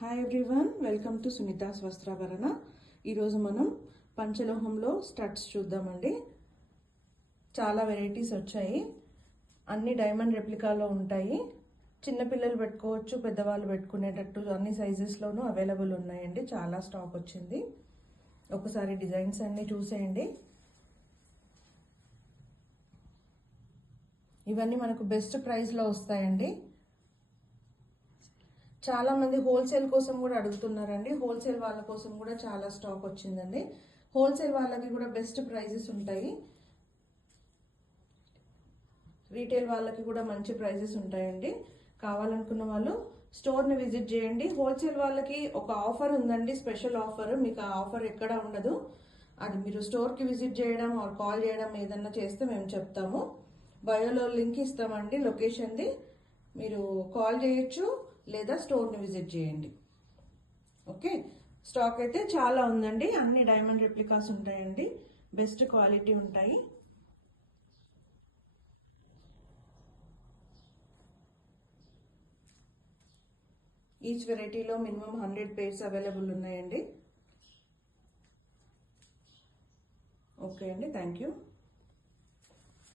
Hi everyone, welcome to Sunita's Vastrabharana. ఈరోజు మనం పంచలోహంలో studs చూద్దామండి. చాలా వెరైటీస్ వచ్చాయి. అన్ని డైమండ్ రెప్లికాలో ఉంటాయి. చిన్నపిల్లలు పెట్టుకోవచ్చు, పెద్దవాళ్ళు పెట్టుకునేటట్టు అన్ని సైజెస్లోనూ అవైలబుల్ ఉన్నాయండి. చాలా స్టాక్ వచ్చింది. ఒకసారి డిజైన్స్ అన్నీ చూసేయండి. ఇవన్నీ మనకు బెస్ట్ ప్రైస్లో వస్తాయండి. చాలా మంది హోల్సేల్ కోసం కూడా అడుగుతున్నారండి. హోల్సేల్ వాళ్ళ కోసం కూడా చాలా స్టాక్ వచ్చిందండి. హోల్సేల్ వాళ్ళకి కూడా బెస్ట్ ప్రైజెస్ ఉంటాయి. రీటైల్ వాళ్ళకి కూడా మంచి ప్రైజెస్ ఉంటాయండి. కావాలనుకున్న వాళ్ళు స్టోర్ని విజిట్ చేయండి. హోల్సేల్ వాళ్ళకి ఒక ఆఫర్ ఉందండి, స్పెషల్ ఆఫర్. మీకు ఆ ఆఫర్ ఎక్కడ ఉండదు. అది మీరు స్టోర్కి విజిట్ చేయడం కాల్ చేయడం ఏదన్నా చేస్తే మేము చెప్తాము. బయోలో లింక్ ఇస్తామండి లొకేషన్ది. మీరు కాల్ చేయొచ్చు లేదా స్టోర్ని విజిట్ చేయండి. ఓకే, స్టాక్ అయితే చాలా ఉందండి. అన్ని డైమండ్ రెప్లికాస్ ఉంటాయండి. బెస్ట్ క్వాలిటీ ఉంటాయి. ఈచ్ వెరైటీలో మినిమం 100 పేర్స్ అవైలబుల్ ఉన్నాయండి. ఓకే అండి, థ్యాంక్ యూ.